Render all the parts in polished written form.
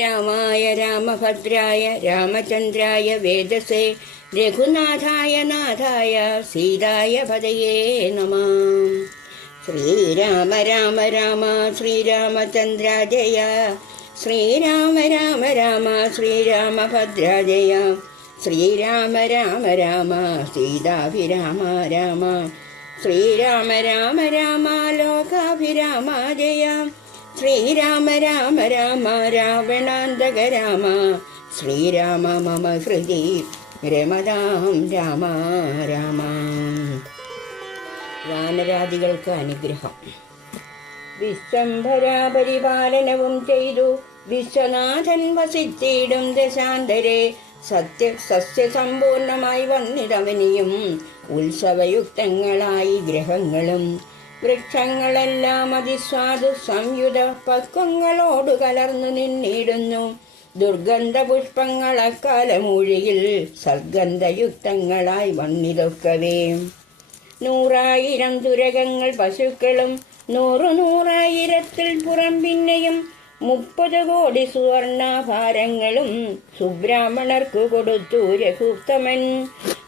രാമായ രാമഭദ്രായ രാമചന്ദ്രായ വേദസേ രഘുനാഥായ നാഥായ സീതായ പതയേ നമഃ. ശ്രീരാമ രാമ രാമ ശ്രീരാമചന്ദ്ര ജയ, ശ്രീരാമ രാമ രാമ ശ്രീരാമഭദ്ര ജയ, ശ്രീരാമ രാമ രാമ സീതാഭിരാമ രാമ, ശ്രീരാമ രാമ രാമ ലോകാഭിരാമ ജയ, ശ്രീരാമ രാമ രാമ രാവണാന്തക രാമ, ശ്രീരാമ മമ ഹൃദി രമതാം രാമ രാമ. വാനരാദികൾക്ക് അനുഗ്രഹം. വിശ്വംഭരാ പരിപാലനവും ചെയ്തു വിശ്വനാഥൻ വസിച്ചിടും ദശാന്തരെ സസ്യസമ്പൂർണമായി വന്നിതവനിയും ഉത്സവയുക്തങ്ങളായി ഗ്രഹങ്ങളും വൃക്ഷങ്ങളെല്ലാം അതിസ്വാദു സംയുത പക്വങ്ങളോടു കലർന്നു നിന്നിടുന്നു. ദുർഗന്ധ പുഷ്പങ്ങൾ അക്കാലമൂഴിയിൽ സദ്ഗന്ധയുക്തങ്ങളായി വന്നിതൊക്കവേ. 100,000 തുരകങ്ങൾ പശുക്കളും 100,000 പുറം പിന്നെയും 30 കോടി സുവർണാഭാരങ്ങളും സുബ്രാഹ്മണർക്കു കൊടുത്തു രഘുത്തമൻ.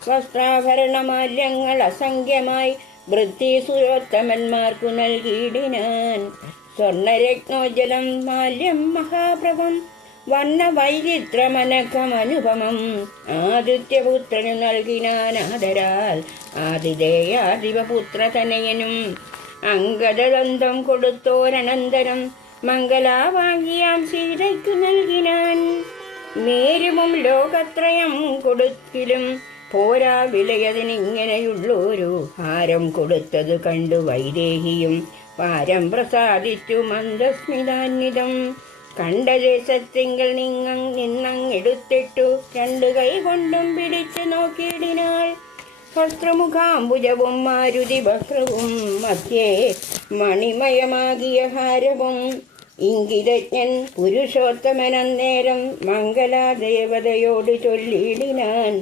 വസ്ത്രാഭരണമാല്യങ്ങൾ അസംഖ്യമായി വൃത്തിസുരോത്തമന്മാർക്കു നൽകിയിടിനാൻ. സ്വർണരത്നോജ്വലം മാല്യം മഹാപ്രഭം വർണ്ണവൈചിത്രമനഖമനുപമം ആദിത്യപുത്രനു നൽകിനാൻ ആദരാൽ. ആതിഥേയാധിപപുത്രതനയനും അംഗദന്തം കൊടുത്തോരനന്തരം മംഗലാവാകിയാം സീതയ്ക്കു നൽകിനാൻ. മേരുവും ലോകത്രയം കൊടുക്കിലും പോരാ വിലയതിനിങ്ങനെയുള്ളൊരു ഹാരം കൊടുത്തത് കണ്ടു വൈദേഹിയും പാരം പ്രസാദിച്ചു മന്ദസ്മിതാന്വിതം. കണ്ട ദേശത്തിങ്കൽ നിന്നങ്ങെടുത്തിട്ടു 2 കൈ കൊണ്ടും പിടിച്ചു നോക്കിയിടിനാൾ. വസ്ത്രമുഖാംബുജവും മാരുതി വക്രവും മധ്യേ മണിമയമാകിയ ഹാരവും. ഇംഗിതജ്ഞൻ പുരുഷോത്തമനന്നേരം മംഗലാദേവതയോട് ചൊല്ലിയിടിനാൻ.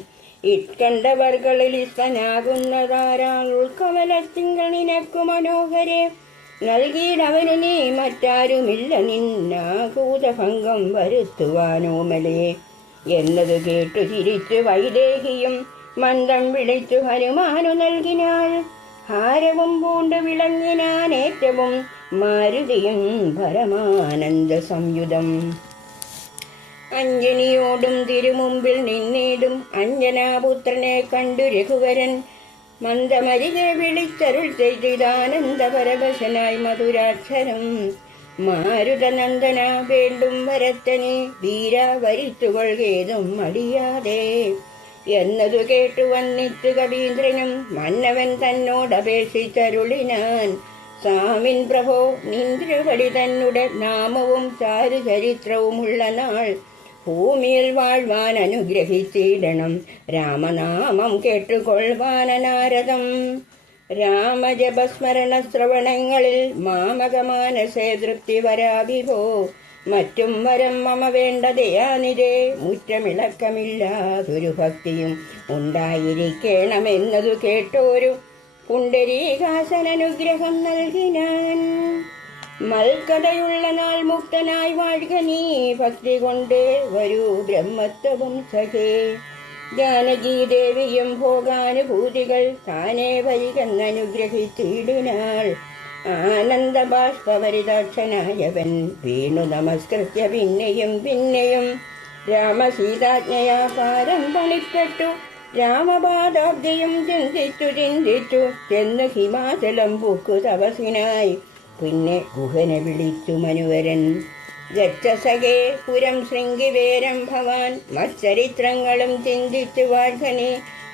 ഇtkണ്ടവർകളിൽ ഇഷ്ടനാകുന്നതാരാൾ ഉൾക്കമലത്തിങ്കൾ നിനക്കു മനോഹരെ നൽകിയിടവനു നീ മറ്റാരുമില്ല നിന്നാകൂതഭംഗം വരുത്തുവാനോമലേ എന്നതു കേട്ടു ചിരിച്ചു വൈദേഹിയും മന്ദം വിളിച്ചു ഹനുമാനു നൽകിനാൾ. ഹാരവും പൂണ്ടു വിളങ്ങിനാൻ ഏറ്റവും മാരുതിയും പരമാനന്ദ സംയുതം. അഞ്ജനിയോടും തിരുമുമ്പിൽ നിന്നിടും അഞ്ജനാപുത്രനെ കണ്ടു രഘുവരൻ മന്ദമരികെ വിളിച്ചരുൾ ചെയ്തിതാനന്ദപരവശനായി മധുരാക്ഷരം. മാരുതനന്ദന വേണ്ടും വരത്തനെ വീര വരിത്തുകൊള്ളുകേതും മടിയാതെ എന്നതു കേട്ടു വന്നിട്ട് കവീന്ദ്രനും മന്നവൻ തന്നോടപേക്ഷിച്ചരുളിനാൻ. സ്വാമിൻ പ്രഭോ, നിന്ദ്രപടി തന്നുടെ നാമവും ചാരുചരിത്രവുമുള്ള നാൾ ഭൂമിയിൽ വാഴ്വാൻ അനുഗ്രഹിച്ചിടണം. രാമനാമം കേട്ടുകൊള്ളുവാനാരദം. രാമജപസ്മരണ ശ്രവണങ്ങളിൽ മാമകമാനസേ തൃപ്തി വരാവിഭോ. മറ്റും വരം മമ വേണ്ടതയാനിതേ. മുറ്റമിളക്കമില്ലാതൊരു ഭക്തിയും ഉണ്ടായിരിക്കണമെന്നതു കേട്ടോരു പുണ്ടരീകാസനനുഗ്രഹം നൽകിനാൻ. മൽക്കഥയുള്ള നാൾ മുക്തനായി വാഴ്ക നീ ഭക്തി കൊണ്ട് വരൂ ബ്രഹ്മത്വവും സഖേ. ജാനകീദേവിയും ഭോഗാനുഭൂതികൾ താനേ വരികെന്നനുഗ്രഹിച്ചിടിനാൾ. ആനന്ദബാഷ്പരിദാക്ഷനായവൻ വീണു നമസ്കൃത്യ പിന്നെയും പിന്നെയും രാമസീതാജ്ഞയാ പാരം പണിപ്പെട്ടു. രാമപാദാബ്ദിയും ചിന്തിച്ചു ചിന്തിച്ചു ചെന്ന് ഹിമാചലം പൂക്കു തപസിനായി. പിന്നെ ഗുഹനെ വിളിച്ചു മനുവരൻ. ഗച്ഛസഖേ പുരം ശൃംഗിവേരം ഭവാൻ. മച്ചരിത്രങ്ങളും ചിന്തിച്ചു വാഴ്കനെ.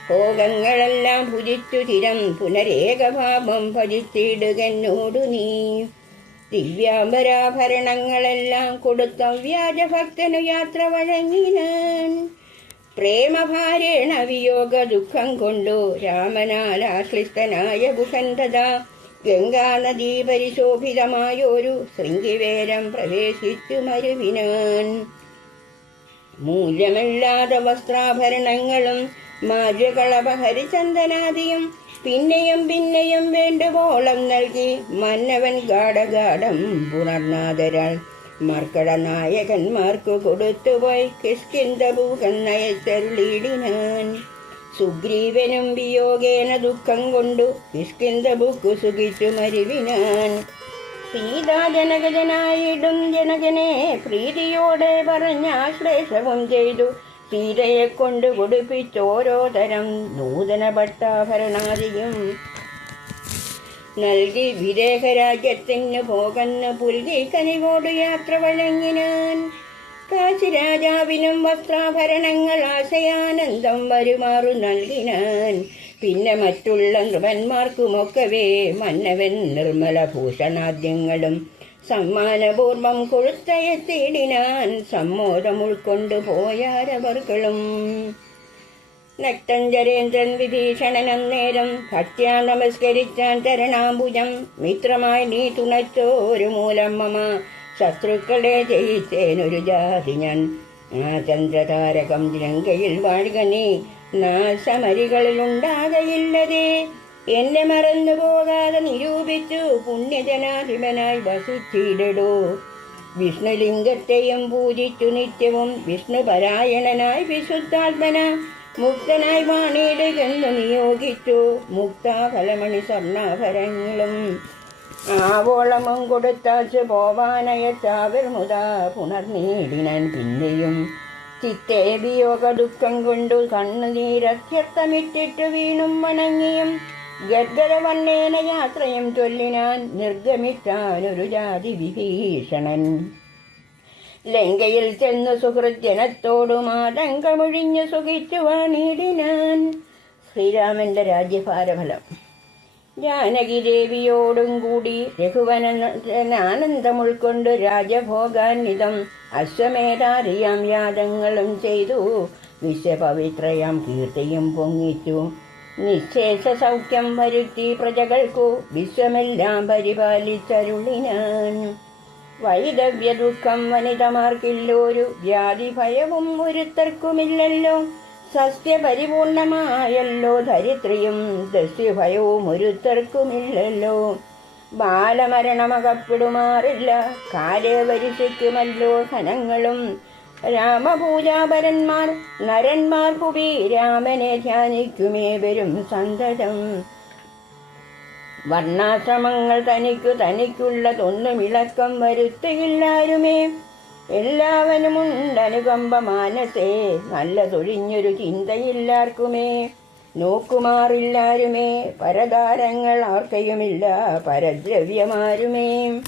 ഭോഗങ്ങളെല്ലാം ഭുജിച്ചു ചിരം പുനരേകഭാവം ഭജിച്ചിടുകന്നോടു നീ. ദിവ്യാംബരാഭരണങ്ങളെല്ലാം കൊടുത്ത വ്യാജഭക്തനു യാത്ര വഴങ്ങിനാൻ. പ്രേമഭാരേണ വിയോഗ ദുഃഖം കൊണ്ടു രാമനാലാക്ലിഷ്ടനായ ഗുഹന്തത ഗംഗാനദീ പരിശോഭിതമായൊരു ശൃംഗിവേരം പ്രവേശിച്ചു മരുവിനാൻ. മൂല്യമില്ലാത്ത വസ്ത്രാഭരണങ്ങളും മാര്യകളപഹരിചന്ദനാദിയും പിന്നെയും പിന്നെയും വേണ്ടുവോളം നൽകി മന്നവൻ ഗാഠഗാഠം പുണർനാദരാൾ മർക്കട നായകന്മാർക്കു കൊടുത്തുപോയി കിഷ്കിന്ധഭൂകൻ നയച്ചരുളിയിടിനാൻ. സുഗ്രീവനും വിയോഗേന ദുഃഖം കൊണ്ടു കിഷ്കിന്ധഭൂക്കു സുഖിച്ചു മരുവിനാൻ. സീതാജനകജനായിടും ജനകനെ പ്രീതിയോടെ പറഞ്ഞാശ്ലേഷവും ചെയ്തു സീതയെ കൊണ്ട് കൊടുപ്പിച്ചോരോ തരം നൂതന പട്ടാഭരണാദിയും നൽകി വിദേഹരാജ്യത്തിന് പോകുന്ന പുൽകി കനിവോട് യാത്ര വഴങ്ങിനാൻ. കാശിരാജാവിനും വസ്ത്രാഭരണങ്ങൾ ആശയാനന്ദം വരുമാറു നൽകിനാൻ. പിന്നെ മറ്റുള്ള നൃപന്മാർക്കുമൊക്കവേ മന്നവൻ നിർമ്മല ഭൂഷണാദ്യങ്ങളും സമ്മാനപൂർവം കൊടുത്തയത്തിടിനാൻ. സമ്മോദം ഉൾക്കൊണ്ടു പോയാരവർകളും. നക്തഞ്ചരേന്ദ്രൻ വിഭീഷണൻ അന്നേരം ഭക്ത്യാ നമസ്കരിച്ചാൻ തരണാംബുജം. മിത്രമായി നീ തുണച്ചോരു മൂലം മമ ശത്രുക്കളെ ജയിച്ചേനൊരു ജാതി ഞാൻ. ആ ചന്ദ്രതാരകം ലങ്കയിൽ വാഴുക നീ നാശമരികളിലുണ്ടാകയില്ലതേ. എന്നെ മറന്നു പോകാതെ നിരൂപിച്ചു പുണ്യജനാധിപനായി വസിച്ചിടടോ. വിഷ്ണുലിംഗത്തെയും പൂജിച്ചു നിത്യവും വിഷ്ണുപരായണനായി വിശുദ്ധാത്മന മുക്തനായി വാണിയിടുകെന്നു നിയോഗിച്ചു. മുക്താഫലമണി സ്വർണ്ണാഭരങ്ങളും ആവോളമും കൊടുത്താച്ചു പോവാനയച്ചാവർ മുതാ പുണർനീടിനാൻ. പിന്നെയും ചിത്തേ വിയോഗ ദുഃഖം കൊണ്ടു കണ്ണുനീരത്യർത്ഥമിട്ടിട്ടു വീണും വണങ്ങിയും ഗദ്ഗദവണ്ണേന യാത്രയും ചൊല്ലിനാൻ. നിർഗമിച്ചാനൊരു ജാതി വിഭീഷണൻ ലങ്കയിൽ ചെന്നു സുഹൃജനത്തോടു മാതങ്കമൊഴിഞ്ഞു സുഖിച്ചു വാണിടിനാൻ. ശ്രീരാമന്റെ രാജ്യഭാരഫലം. ജാനകി ദേവിയോടും കൂടി രഘുവനാനന്ദം ഉൾക്കൊണ്ടു രാജഭോഗാന്വിതം അശ്വമേധാരിയാം യാഗങ്ങളും ചെയ്തു. വിശ്വപവിത്രയാം കീർത്തിയും പൊങ്ങിച്ചു. നിശേഷ സൗഖ്യം വരുത്തി പ്രജകൾക്കു വിശ്വമെല്ലാം പരിപാലിച്ചരുളിനാൻ. വൈദവ്യ ദുഃഖം വനിതമാർക്കില്ലോരു വ്യാധി ഭയവും ഒരുത്തർക്കുമില്ലല്ലോ. സസ്യപരിപൂർണമായല്ലോ ധരിത്രിയും ദസ്യഭയവും ഒരുത്തർക്കുമില്ലല്ലോ. ബാലമരണമകപ്പെടുമാറില്ല കാലേ വരിശിക്കുമല്ലോ ധനങ്ങളും. രാമപൂജാപരന്മാർ നരന്മാർ ഭുവി രാമനെ ധ്യാനിക്കുമേ വരും സന്തതം. വർണ്ണാശ്രമങ്ങൾ തനിക്കുള്ളതൊന്നും ഇളക്കം വരുത്തുകയില്ലാരുമേ. എല്ലാവനുമുണ്ടനുകമ്പ മാനസേ നല്ല തൊഴിഞ്ഞൊരു ചിന്തയില്ലാർക്കുമേ. നോക്കുമാറില്ലാരുമേ പരതാരങ്ങൾ ആർക്കയുമില്ല പരദ്രവ്യമാരുമേ.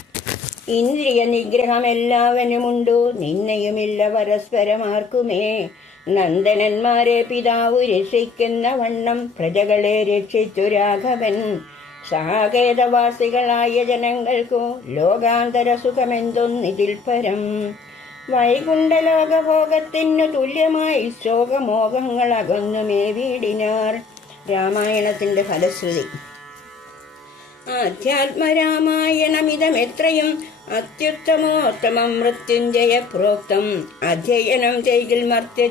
ഇന്ദ്രിയ നിഗ്രഹം എല്ലാവനുമുണ്ടു നിന്നയുമില്ല പരസ്പരമാർക്കുമേ. നന്ദനന്മാരെ പിതാവ് രക്ഷിക്കുന്ന വണ്ണം പ്രജകളെ രക്ഷിച്ചു രാഘവൻ. സാകേതവാസികളായ ജനങ്ങൾക്കു ലോകാന്തര സുഖമെന്തൊന്നിതിൽ പരം. വൈകുണ്ഠലോകഭോഗത്തിനു തുല്യമായി ശോകമോഹങ്ങളകന്നുമേ വീടിനാർ. രാമായണത്തിന്റെ ഫലശ്രുതി. ആധ്യാത്മരാമായണമിതമെത്രയും അത്യുത്തമോത്തമം മൃത്യുഞ്ജയ പ്രോക്തം. അധ്യയനം ചെയ്തിൽ മർത്യ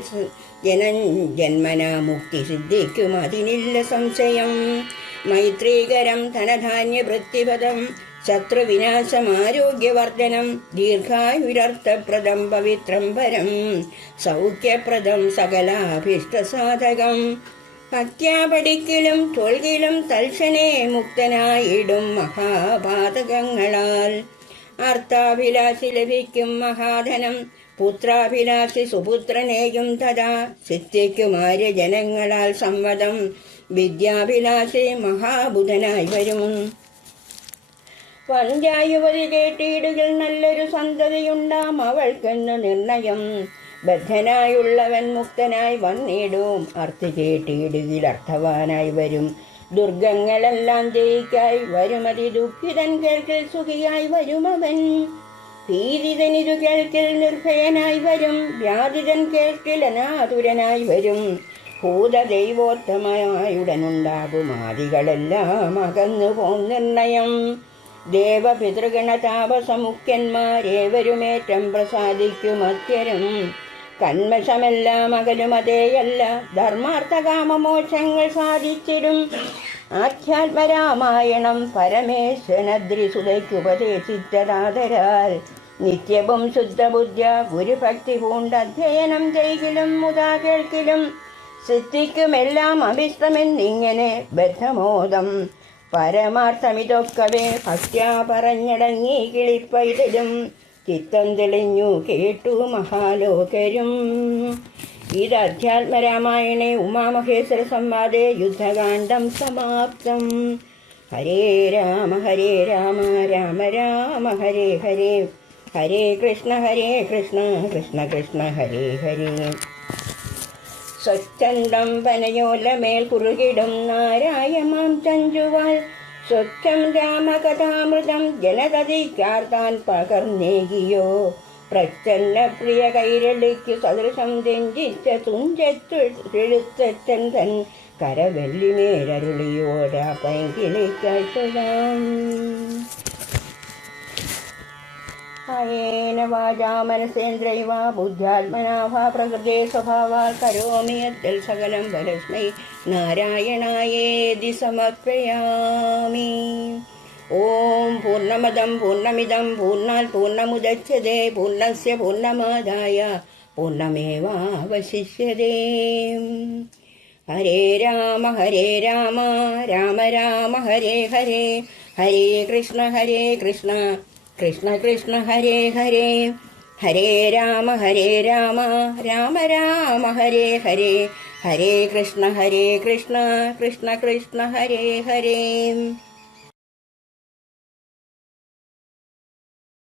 ജന്മനാ മുക്തി സിദ്ധിക്കും അതിനില്ല സംശയം. മൈത്രീകരം ധനധാന്യ വൃത്തിപദം ശത്രുവിനാശമാരോഗ്യവർദ്ധനം. ദീർഘായുരർത്ഥപ്രദം പവിത്രം പരം സൗഖ്യപ്രദം സകലാഭീഷ്ടസാധകം. ഭക്ത്യാ പഠിക്കലും തൊൽകിലും തൽക്ഷണേ മുക്തനായിടും മഹാപാതകങ്ങളാൽ. അർത്ഥാഭിലാഷി ലഭിക്കും മഹാധനം പുത്രാഭിലാഷി സുപുത്രനെയും തഥാ. സിദ്ധിക്കുമാര്യ ജനങ്ങളാൽ സംവദം വിദ്യാഭിലാഷി മഹാബുധനായി വരും. പഞ്ചായുവതി കേട്ടിടുകിൽ നല്ലൊരു സന്തതിയുണ്ടാം അവൾക്കെന്ന് നിർണയം. ബദ്ധനായുള്ളവൻ മുക്തനായി വന്നിടും അർത്ഥി കേട്ടിടുകിൽ അർത്ഥവാനായി വരും. ദുർഗങ്ങളെല്ലാം ജയിക്കായി വരുമതി ദുഃഖിതൻ കേൾക്കിൽ സുഖിയായി വരുമവൻ. ഭീതിതനിതു കേൾക്കിൽ നിർഭയനായി വരും. വ്യാധിതൻ കേൾക്കിൽ അനാതുരനായി വരും. ഭൂതദൈവോത്തമമായുടനുണ്ടാകും ആദികളെല്ലാം അകന്നു പോം നിർണയം. ദേവപിതൃഗണ താപസമുഖ്യന്മാരേവരുമേറ്റം പ്രസാദിക്കും അത്യരം. കന്മഷമെല്ലാം അകലുമതേയല്ല ധർമാർത്ഥകാമമോക്ഷങ്ങൾ സാധിച്ചിടും. ആധ്യാത്മരാമായണം പരമേശ്വരദ്രിസുതയ്ക്കുപദേശിച്ചതാതരാൽ നിത്യവും ശുദ്ധബുദ്ധ്യ ഗുരുഭക്തി പൂണ്ടധ്യയനം ചെയ്കിലും മുതാ കേൾക്കിലും സിദ്ധിക്കുമെല്ലാം അഭിഷ്ടമെന്നിങ്ങനെ ബദ്ധമോദം പരമാർത്ഥമിതൊക്കവേ ഭക്ത്യാ പറഞ്ഞടങ്ങി കിളിപ്പൈതലും ചിത്തം തെളിഞ്ഞു കേട്ടു മഹാലോകരും. ഇത് അധ്യാത്മരാമായണേ ഉമാമഹേശ്വര സംവാദേ യുദ്ധകാന്ഡം സമാപ്തം. ഹരേ രാമ രാമ രാമ ഹരേ ഹരേ, ഹരേ കൃഷ്ണ കൃഷ്ണ കൃഷ്ണ ഹരേ ഹരേ. സ്വച്ഛന്തം പനയോലമേൽ കുറുകിടും നാരായമാം ചഞ്ചുവാൽ സ്വച്ഛം രാമകഥാമൃതം ജനതതിക്കാർത്താൻ പകർന്നേകിയോ. പ്രച്ഛന്ന പ്രിയ കൈരളിക്കു സദൃശം തെഞ്ചിച്ച തുഞ്ചെഴുത്തച്ഛൻ തൻ കരവെള്ളിമേലരുളിയോരാ പൈങ്കിളിക്കാഴ്ചതാം. കായേന വാചാ മനസേന്ദ്രൈവ ബുദ്ധ്യാത്മനാ വാ പ്രകൃതേ സ്വഭാവാൽ കരോമി യദ്യൽ സകലം പരസ്മൈ നാരായണായേതി സമർപ്പയാമി. ഓം പൂർണ്ണമദം പൂർണ്ണമിദം പൂർണ്ണാത് പൂർണ്ണമുദച്യതേ പൂർണ്ണസ്യ പൂർണ്ണമാദായ പൂർണ്ണമേവാവശിഷ്യതേ. ഹരേ രാമ രാമ രാമ ഹരേ ഹരേ, ഹരേ കൃഷ്ണ കൃഷ്ണ കൃഷ്ണ ഹരേ ഹരേ. ഹരേ രാമ രാമ രാമ ഹരേ ഹരേ, ഹരേ കൃഷ്ണ കൃഷ്ണ കൃഷ്ണ ഹരേ ഹരേ.